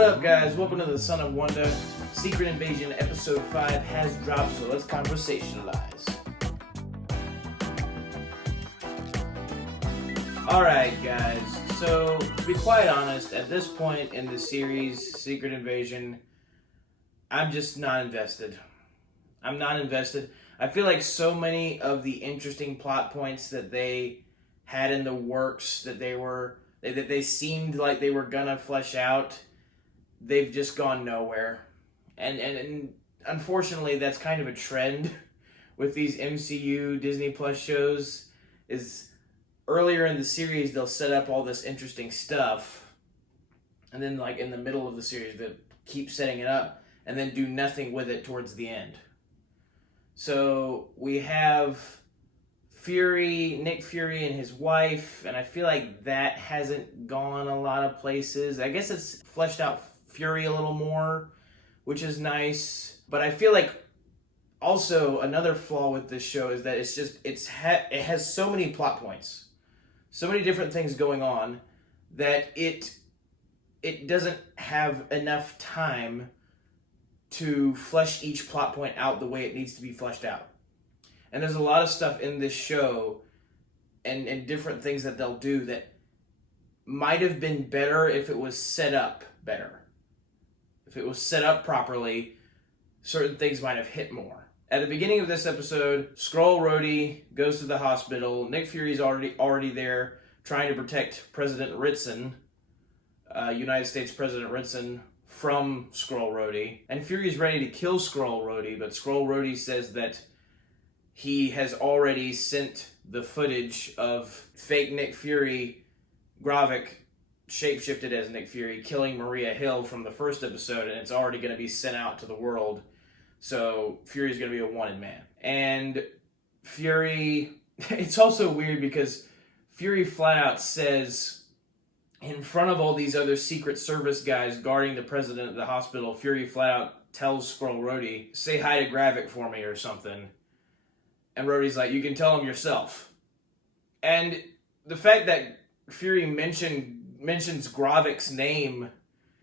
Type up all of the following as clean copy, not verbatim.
What up, guys? Welcome to the Son of Wonder. Secret Invasion Episode 5 has dropped, so let's conversationalize. Alright, guys. So, to be quite honest, at this point in the series, Secret Invasion, I'm just not invested. I'm not invested. I feel like so many of the interesting plot points that they had in the works, that they seemed like they were gonna flesh out, they've just gone nowhere. And unfortunately, that's kind of a trend with these MCU Disney Plus shows, is earlier in the series they'll set up all this interesting stuff, and then like in the middle of the series they keep setting it up and then do nothing with it towards the end. So we have Nick Fury and his wife, and I feel like that hasn't gone a lot of places. I guess it's fleshed out Fury a little more, which is nice. But I feel like also another flaw with this show is that it has so many plot points, so many different things going on, that it doesn't have enough time to flesh each plot point out the way it needs to be fleshed out. And there's a lot of stuff in this show and different things that they'll do that might have been better if it was set up better. If it was set up properly, certain things might have hit more. At the beginning of this episode, Skrull Rhodey goes to the hospital. Nick Fury's already there trying to protect President Ritson, United States President Ritson, from Skrull Rhodey. And Fury's ready to kill Skrull Rhodey, but Skrull Rhodey says that he has already sent the footage of fake Nick Fury, Gravik, shapeshifted as Nick Fury, killing Maria Hill from the first episode, and it's already going to be sent out to the world. So Fury's going to be a wanted man. And Fury, it's also weird because Fury flat out says, in front of all these other Secret Service guys guarding the president of the hospital, Fury flat out tells Skrull Rhodey, say hi to Gravik for me or something. And Rhodey's like, you can tell him yourself. And the fact that Fury mentions Gravik's name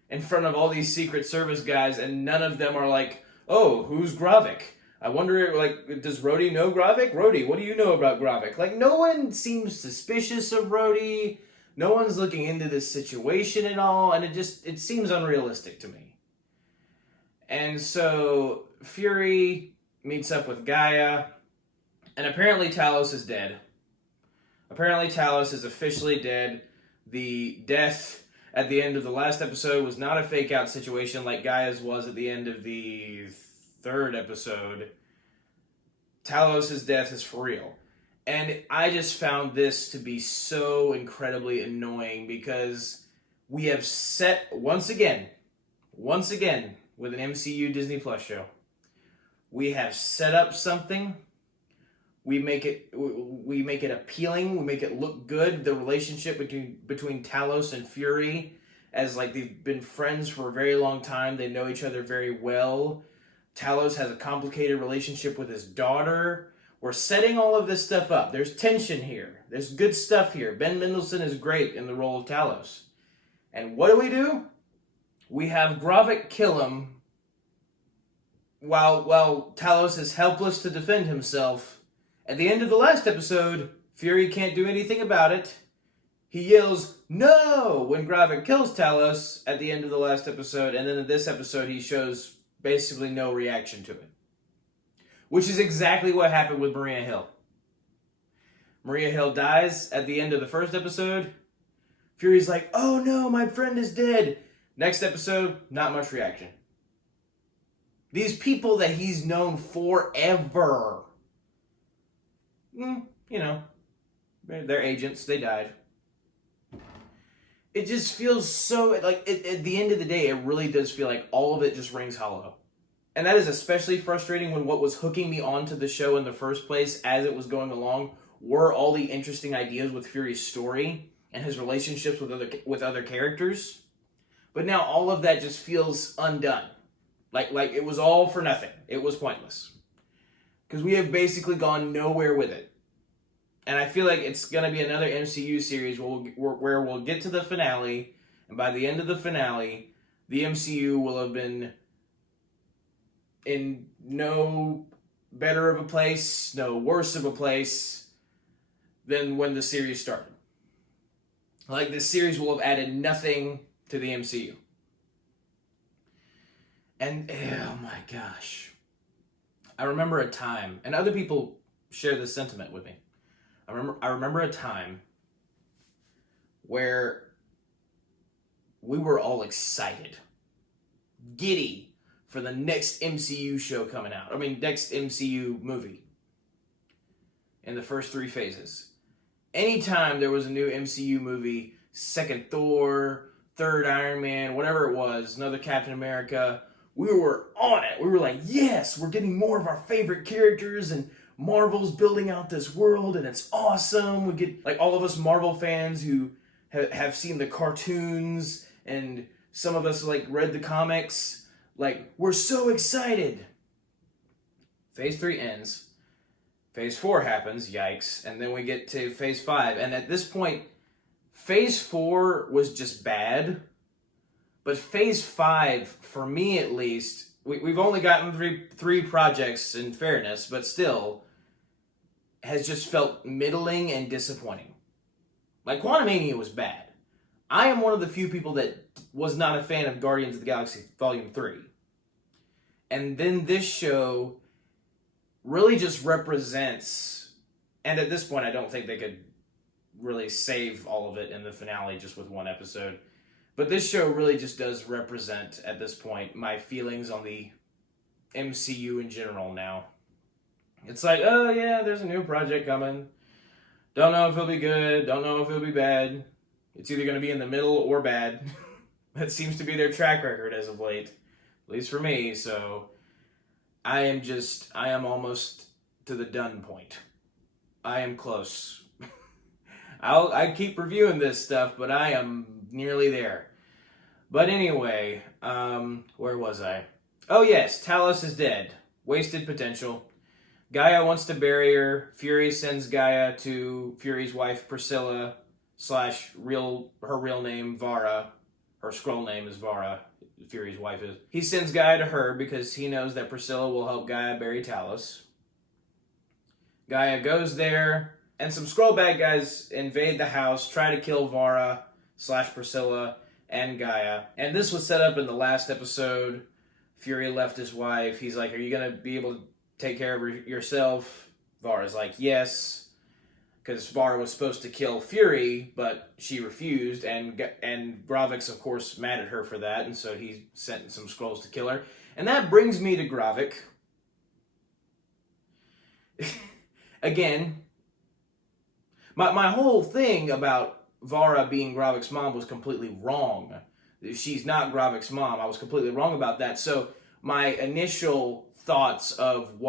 in front of all these Secret Service guys, and none of them are like, oh, who's Gravik? I wonder, like, does Rhodey know Gravik? Rhodey, what do you know about Gravik? Like, no one seems suspicious of Rhodey. No one's looking into this situation at all, and it seems unrealistic to me. And so Fury meets up with Gaia, and apparently Talos is dead. Apparently Talos is officially dead. The death at the end of the last episode was not a fake-out situation like Gaia's was at the end of the third episode. Talos' death is for real. And I just found this to be so incredibly annoying because we have set, once again, with an MCU Disney Plus show, we have set up something. We make it appealing. We make it look good. The relationship between Talos and Fury, as like they've been friends for a very long time. They know each other very well. Talos has a complicated relationship with his daughter. We're setting all of this stuff up. There's tension here. There's good stuff here. Ben Mendelsohn is great in the role of Talos. And what do? We have Gravik kill him while Talos is helpless to defend himself. At the end of the last episode, Fury can't do anything about it. He yells, no, when Gravik kills Talos at the end of the last episode, and then in this episode he shows basically no reaction to it. Which is exactly what happened with Maria Hill. Maria Hill dies at the end of the first episode. Fury's like, oh no, my friend is dead. Next episode, not much reaction. These people that he's known forever, they're agents, they died. It just feels so, like, at the end of the day, it really does feel like all of it just rings hollow. And that is especially frustrating when what was hooking me onto the show in the first place as it was going along were all the interesting ideas with Fury's story and his relationships with other characters. But now all of that just feels undone. Like it was all for nothing. It was pointless. Because we have basically gone nowhere with it. And I feel like it's going to be another MCU series where we'll get to the finale, and by the end of the finale, the MCU will have been in no better of a place, no worse of a place than when the series started. Like, this series will have added nothing to the MCU. And, oh my gosh. I remember a time, and other people share this sentiment with me. I remember a time where we were all excited, giddy for the next MCU show coming out. I mean, next MCU movie in the first 3 phases. Anytime there was a new MCU movie, second Thor, third Iron Man, whatever it was, another Captain America, we were on it. We were like, yes, we're getting more of our favorite characters, and Marvel's building out this world, and it's awesome. We get, like, all of us Marvel fans who have seen the cartoons, and some of us, like, read the comics, like, we're so excited. Phase 3 ends. Phase 4 happens, yikes, and then we get to Phase 5, and at this point, Phase 4 was just bad, but Phase 5, for me at least, we've only gotten three projects in fairness, but still, has just felt middling and disappointing. Like, Quantumania was bad. I am one of the few people that was not a fan of Guardians of the Galaxy Volume 3. And then this show really just represents, and at this point I don't think they could really save all of it in the finale just with one episode, but this show really just does represent, at this point, my feelings on the MCU in general now. It's like, oh yeah, there's a new project coming. Don't know if it'll be good, don't know if it'll be bad. It's either going to be in the middle or bad. That seems to be their track record as of late, at least for me, so I am almost to the done point. I am close. I keep reviewing this stuff, but I am nearly there. But anyway, where was I? Oh yes, Talos is dead. Wasted potential. Gaia wants to bury her. Fury sends Gaia to Fury's wife, Priscilla, / her real name, Vara. Her Skrull name is Vara. Fury's wife is. He sends Gaia to her because he knows that Priscilla will help Gaia bury Talos. Gaia goes there, and some Skrull bad guys invade the house, try to kill Vara / Priscilla and Gaia. And this was set up in the last episode. Fury left his wife. He's like, are you going to be able to take care of yourself? Vara's like, yes. Because Vara was supposed to kill Fury, but she refused, and Gravik, of course, mad at her for that, and so he sent some Skrulls to kill her. And that brings me to Gravik. Again, my whole thing about Vara being Gravik's mom was completely wrong. She's not Gravik's mom. I was completely wrong about that. So my initial thoughts of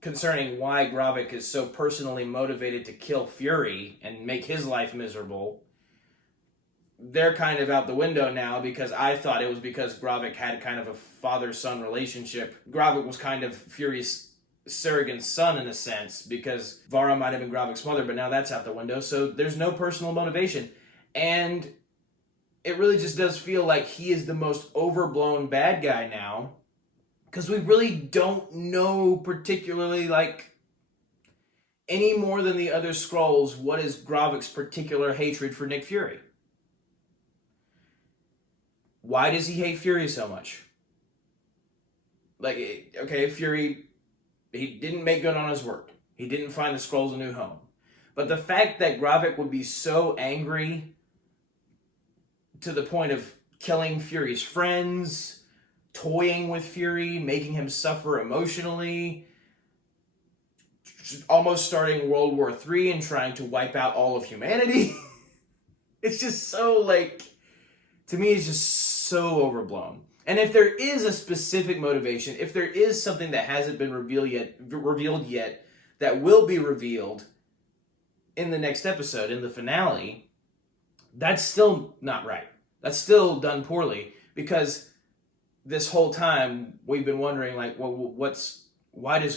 concerning why Gravik is so personally motivated to kill Fury and make his life miserable, they're kind of out the window now, because I thought it was because Gravik had kind of a father-son relationship. Gravik was kind of Fury's surrogate son in a sense, because Vara might have been Gravik's mother, but now that's out the window, so there's no personal motivation. And it really just does feel like he is the most overblown bad guy now, because we really don't know particularly, like, any more than the other Skrulls, what is Gravik's particular hatred for Nick Fury. Why does he hate Fury so much? Like, okay, Fury, he didn't make good on his word. He didn't find the Skrulls a new home. But the fact that Gravik would be so angry to the point of killing Fury's friends, toying with Fury, making him suffer emotionally, almost starting World War III and trying to wipe out all of humanity. It's just so, like, to me, it's just so overblown. And if there is a specific motivation, if there is something that hasn't been revealed yet, that will be revealed in the next episode, in the finale, that's still not right. That's still done poorly, because this whole time we've been wondering, like, well, why is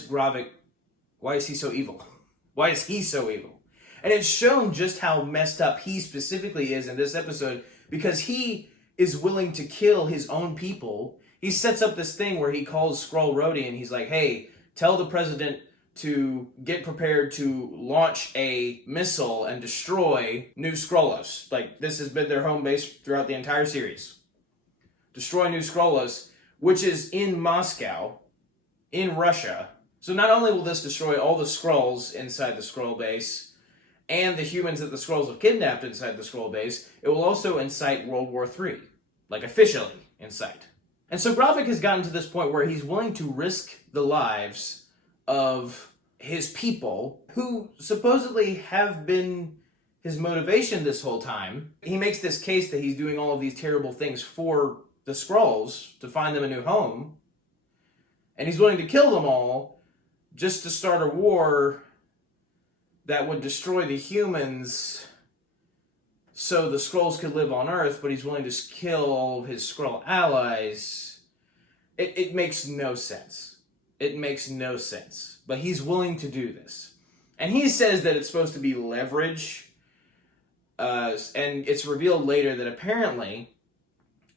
he so evil? Why is he so evil? And it's shown just how messed up he specifically is in this episode, because he is willing to kill his own people. He sets up this thing where he calls Skrull Rhodey and he's like, hey, tell the president to get prepared to launch a missile and destroy New Skrullos. Like, this has been their home base throughout the entire series. Destroy New Skrullos, which is in Moscow, in Russia. So not only will this destroy all the Skrulls inside the Skrull base, and the humans that the Skrulls have kidnapped inside the Skrull base, it will also incite World War III. Like, officially incite. And so Gravik has gotten to this point where he's willing to risk the lives of his people, who supposedly have been his motivation this whole time. He makes this case that he's doing all of these terrible things for the Skrulls to find them a new home, and he's willing to kill them all just to start a war that would destroy the humans so the Skrulls could live on Earth, but he's willing to kill all of his Skrull allies. It makes no sense. It makes no sense. But he's willing to do this. And he says that it's supposed to be leverage. And it's revealed later that apparently,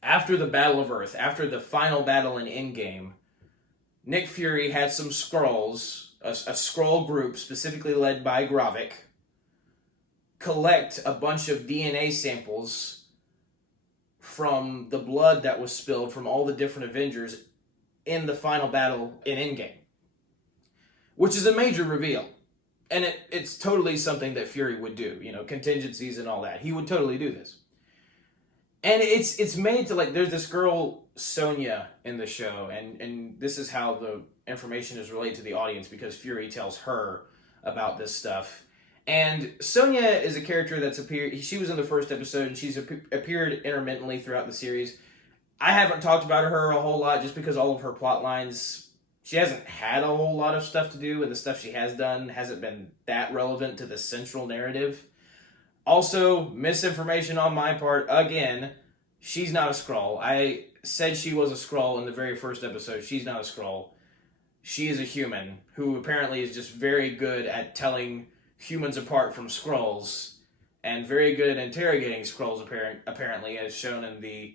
after the Battle of Earth, after the final battle in Endgame, Nick Fury had some Skrulls, a Skrull group specifically led by Gravik, collect a bunch of DNA samples from the blood that was spilled from all the different Avengers in the final battle in Endgame. Which is a major reveal. And it's totally something that Fury would do, you know, contingencies and all that. He would totally do this. And it's made to, like, there's this girl, Sonya, in the show, and this is how the information is relayed to the audience, because Fury tells her about this stuff. And Sonya is a character that's appeared, she was in the first episode, and she's appeared intermittently throughout the series. I haven't talked about her a whole lot, just because all of her plot lines, she hasn't had a whole lot of stuff to do, and the stuff she has done hasn't been that relevant to the central narrative. Also, misinformation on my part, again, she's not a Skrull. I said she was a Skrull in the very first episode. She's not a Skrull. She is a human, who apparently is just very good at telling humans apart from Skrulls, and very good at interrogating Skrulls, apparently, as shown in the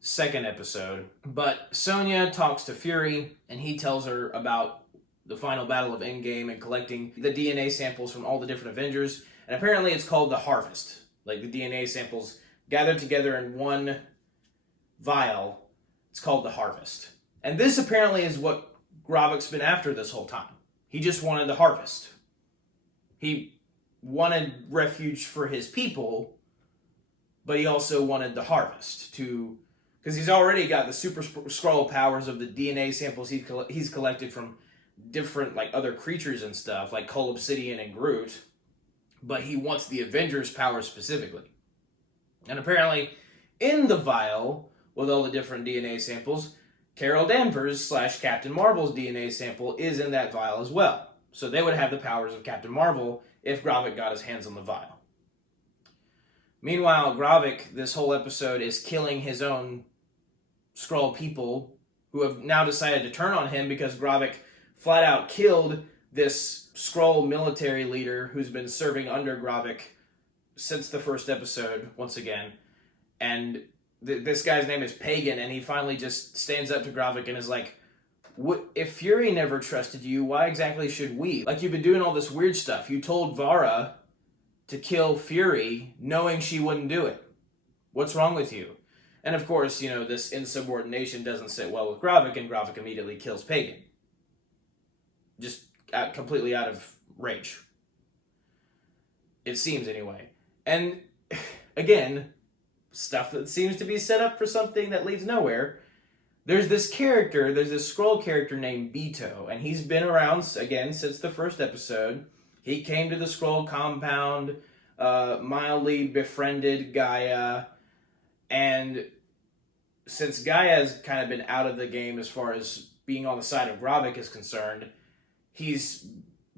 second episode. But Sonya talks to Fury, and he tells her about the final battle of Endgame and collecting the DNA samples from all the different Avengers. And apparently it's called the Harvest. Like, the DNA samples gathered together in one vial. It's called the Harvest. And this apparently is what Gravik's been after this whole time. He just wanted the Harvest. He wanted refuge for his people, but he also wanted the Harvest to... Because he's already got the Super Skrull powers of the DNA samples he's collected from different, like, other creatures and stuff, like Cull Obsidian and Groot. But he wants the Avengers' power specifically. And apparently, in the vial, with all the different DNA samples, Carol Danvers / Captain Marvel's DNA sample is in that vial as well. So they would have the powers of Captain Marvel if Gravik got his hands on the vial. Meanwhile, Gravik, this whole episode, is killing his own Skrull people, who have now decided to turn on him because Gravik flat out killed this Skrull military leader who's been serving under Gravik since the first episode, once again. And this guy's name is Pagan, and he finally just stands up to Gravik and is like, if Fury never trusted you, why exactly should we? Like, you've been doing all this weird stuff. You told Vara to kill Fury, knowing she wouldn't do it. What's wrong with you? And of course, you know, this insubordination doesn't sit well with Gravik, and Gravik immediately kills Pagan. Just completely out of rage. It seems, anyway. And, again, stuff that seems to be set up for something that leads nowhere. There's this Skrull character named Beto, and he's been around, again, since the first episode. He came to the Skrull compound, mildly befriended Gaia, and since Gaia's kind of been out of the game as far as being on the side of Gravik is concerned, he's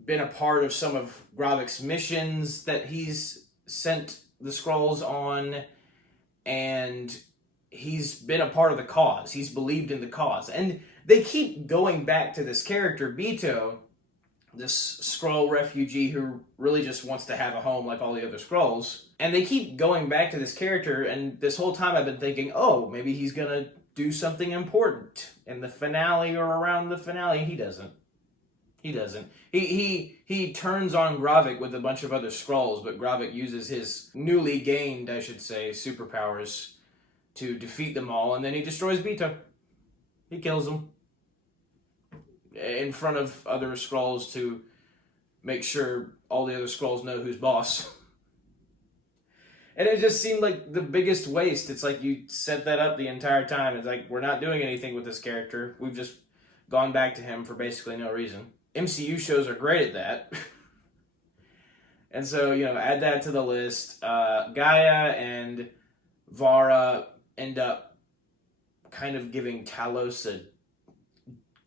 been a part of some of Gravik's missions that he's sent the Skrulls on, and he's been a part of the cause. He's believed in the cause. And they keep going back to this character, Beto, this Skrull refugee who really just wants to have a home like all the other Skrulls. And they keep going back to this character, and this whole time I've been thinking, oh, maybe he's gonna do something important in the finale or around the finale. He doesn't. He doesn't. He turns on Gravik with a bunch of other Skrulls, but Gravik uses his newly gained, I should say, superpowers to defeat them all, and then he destroys Beta. He kills them in front of other Skrulls to make sure all the other Skrulls know who's boss. And it just seemed like the biggest waste. It's like you set that up the entire time. It's like, we're not doing anything with this character. We've just gone back to him for basically no reason. MCU shows are great at that. And so, add that to the list. Gaia and Vara end up kind of giving Talos a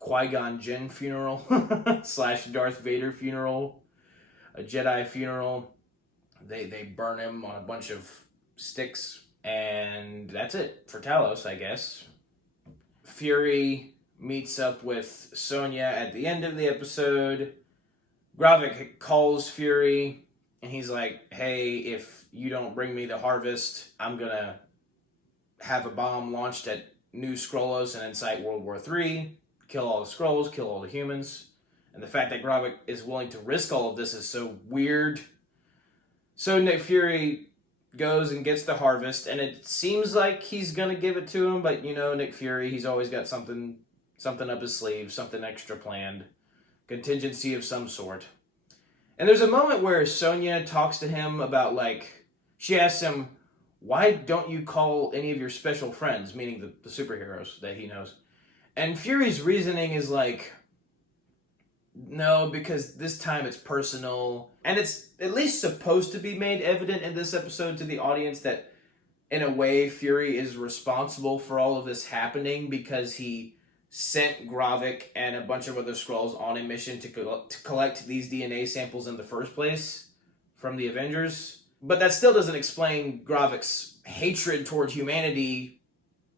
Qui-Gon Jinn funeral / Darth Vader funeral, a Jedi funeral. They burn him on a bunch of sticks, and that's it for Talos, I guess. Fury meets up with Sonya at the end of the episode. Gravik calls Fury, and he's like, hey, if you don't bring me the harvest, I'm gonna have a bomb launched at New Skrullos and incite World War III, kill all the Skrulls, kill all the humans. And the fact that Gravik is willing to risk all of this is so weird. So Nick Fury goes and gets the harvest, and it seems like he's gonna give it to him, but Nick Fury, he's always got something up his sleeve, something extra planned, contingency of some sort. And there's a moment where Sonya talks to him about, she asks him, why don't you call any of your special friends, meaning the superheroes that he knows? And Fury's reasoning is no, because this time it's personal. And it's at least supposed to be made evident in this episode to the audience that, in a way, Fury is responsible for all of this happening because he sent Gravik and a bunch of other Skrulls on a mission to collect these DNA samples in the first place from the Avengers. But that still doesn't explain Gravik's hatred toward humanity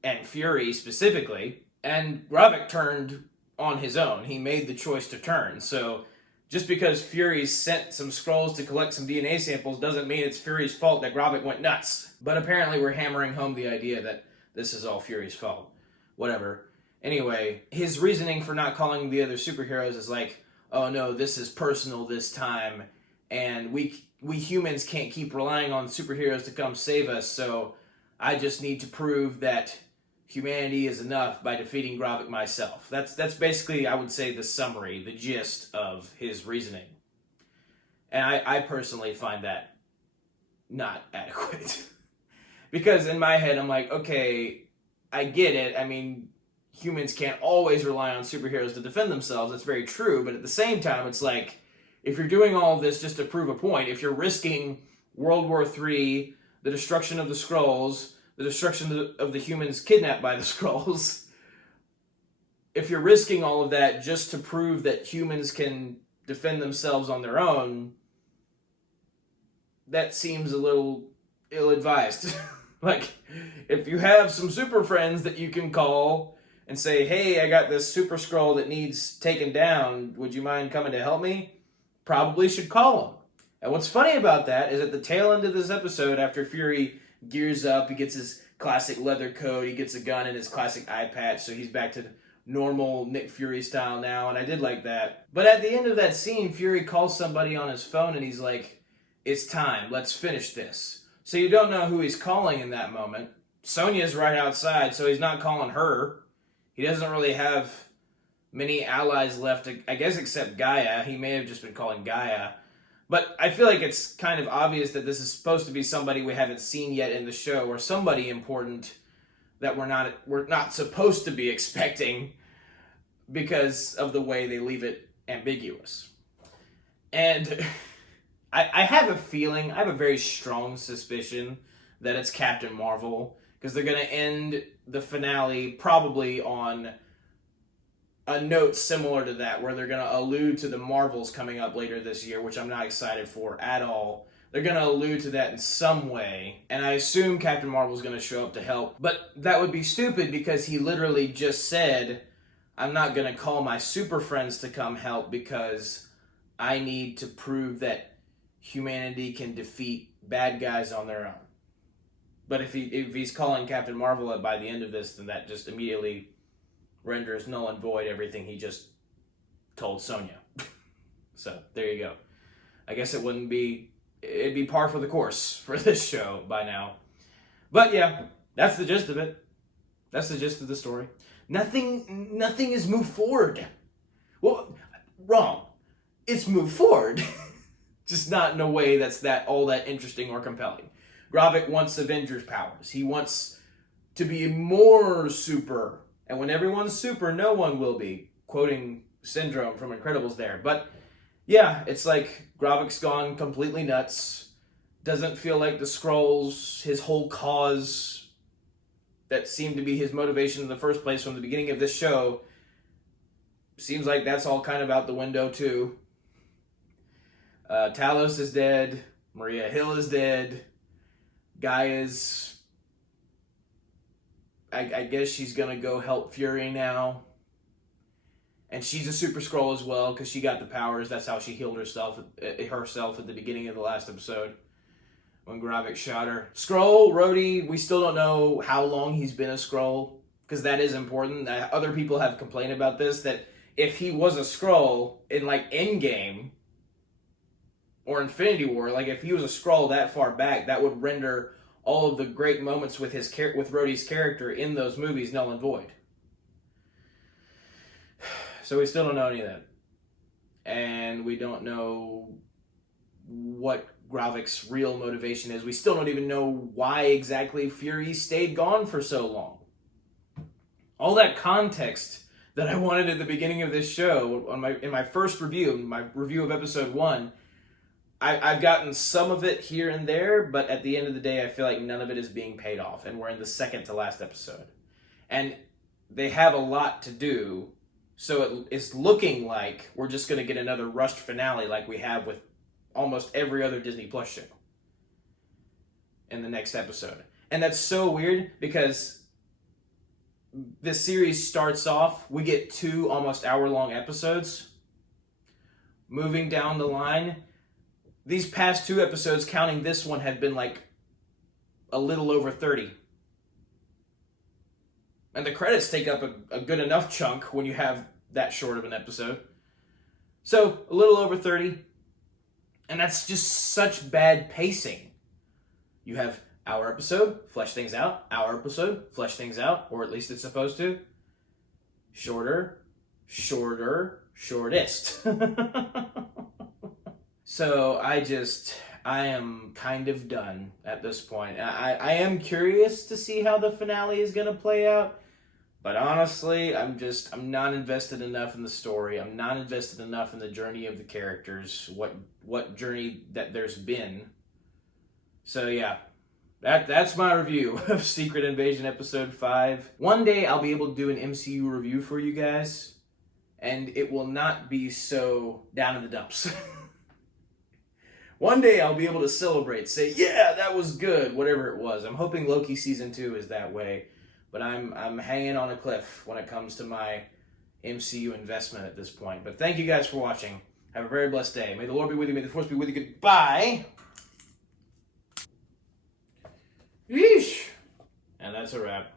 and Fury specifically. And Gravik turned on his own. He made the choice to turn. So just because Fury sent some Skrulls to collect some DNA samples doesn't mean it's Fury's fault that Gravik went nuts. But apparently we're hammering home the idea that this is all Fury's fault. Whatever. Anyway, his reasoning for not calling the other superheroes is oh no, this is personal this time, and we humans can't keep relying on superheroes to come save us, so I just need to prove that humanity is enough by defeating Gravik myself. That's basically, I would say, the summary, the gist of his reasoning. And I personally find that not adequate. Because in my head, I'm like, okay, I get it. I mean, humans can't always rely on superheroes to defend themselves. That's very true. But at the same time, it's like, if you're doing all of this just to prove a point, if you're risking World War III, the destruction of the Skrulls, the destruction of the humans kidnapped by the Skrulls, if you're risking all of that just to prove that humans can defend themselves on their own, that seems a little ill-advised. If you have some super friends that you can call and say, hey, I got this super Skrull that needs taken down, would you mind coming to help me? Probably should call him. And what's funny about that is at the tail end of this episode, after Fury gears up, he gets his classic leather coat, he gets a gun and his classic eye patch, so he's back to normal Nick Fury style now, and I did like that. But at the end of that scene, Fury calls somebody on his phone and he's like, it's time, let's finish this. So you don't know who he's calling in that moment. Sonya's right outside, so he's not calling her. He doesn't really have many allies left, I guess, except Gaia. He may have just been calling Gaia. But I feel like it's kind of obvious that this is supposed to be somebody we haven't seen yet in the show, or somebody important that we're not supposed to be expecting because of the way they leave it ambiguous. And I have a feeling, I have a very strong suspicion that it's Captain Marvel, because they're going to end the finale probably on a note similar to that, where they're going to allude to the Marvels coming up later this year, which I'm not excited for at all. They're going to allude to that in some way, and I assume Captain Marvel's going to show up to help. But that would be stupid, because he literally just said, I'm not going to call my super friends to come help because I need to prove that humanity can defeat bad guys on their own. But if he's calling Captain Marvel by the end of this, then that just immediately renders null and void everything he just told Sonya. So there you go. I guess it'd be par for the course for this show by now. But yeah, that's the gist of it. That's the gist of the story. Nothing is moved forward. Well, wrong. It's moved forward. Just not in a way that's all that interesting or compelling. Gravik wants Avengers powers. He wants to be more super. And when everyone's super, no one will be. Quoting Syndrome from Incredibles there. But yeah, it's like Gravik's gone completely nuts. Doesn't feel like the Skrulls, his whole cause that seemed to be his motivation in the first place from the beginning of this show, seems like that's all kind of out the window too. Talos is dead. Maria Hill is dead. Gaia's... I guess she's going to go help Fury now. And she's a Super Skrull as well, because she got the powers. That's how she healed herself at the beginning of the last episode, when Gravik shot her. Skrull, Rhodey, we still don't know how long he's been a Skrull, because that is important. Other people have complained about this, that if he was a Skrull in, like, Endgame, or Infinity War, like, if he was a Skrull that far back, that would render all of the great moments with Rhodey's character in those movies null and void. So we still don't know any of that. And we don't know what Gravik's real motivation is. We still don't even know why exactly Fury stayed gone for so long. All that context that I wanted at the beginning of this show, in my first review, my review of episode 1, I've gotten some of it here and there, but at the end of the day, I feel like none of it is being paid off, and we're in the second to last episode. And they have a lot to do, so it's looking like we're just going to get another rushed finale like we have with almost every other Disney Plus show in the next episode. And that's so weird, because this series starts off, we get 2 almost hour-long episodes. Moving down the line, these past 2 episodes, counting this one, have been like a little over 30. And the credits take up a good enough chunk when you have that short of an episode. So, a little over 30. And that's just such bad pacing. You have hour episode, flesh things out. Hour episode, flesh things out. Or at least it's supposed to. Shorter, shortest. So I am kind of done at this point. I am curious to see how the finale is going to play out. But honestly, I'm not invested enough in the story. I'm not invested enough in the journey of the characters, what journey that there's been. So yeah, that's my review of Secret Invasion Episode 5. One day I'll be able to do an MCU review for you guys, and it will not be so down in the dumps. One day I'll be able to celebrate, say, yeah, that was good, whatever it was. I'm hoping Loki Season 2 is that way. But I'm hanging on a cliff when it comes to my MCU investment at this point. But thank you guys for watching. Have a very blessed day. May the Lord be with you. May the Force be with you. Goodbye. Yeesh. And that's a wrap.